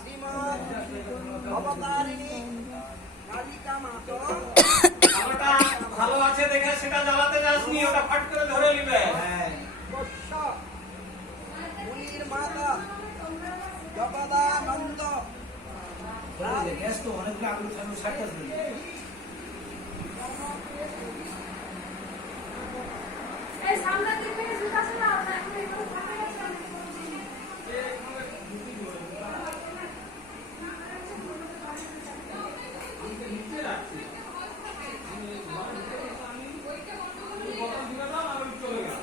শ্রীমৎ অবতারিণী কালিকা মাতা আলোটা ভালো আছে দেখে সেটা জ্বালাতে যাসনি, ওটা ফাট করে ধরে নিবে। বৎস মুনির মাতা জগদানন্দ গ্যাস তো অনেকগুলো আগুন ছাড়ো সারতে হবে। এই সামনে দিকে জুতা ছিল না এখন একটু ফাঁকা আছে। চলে গেল।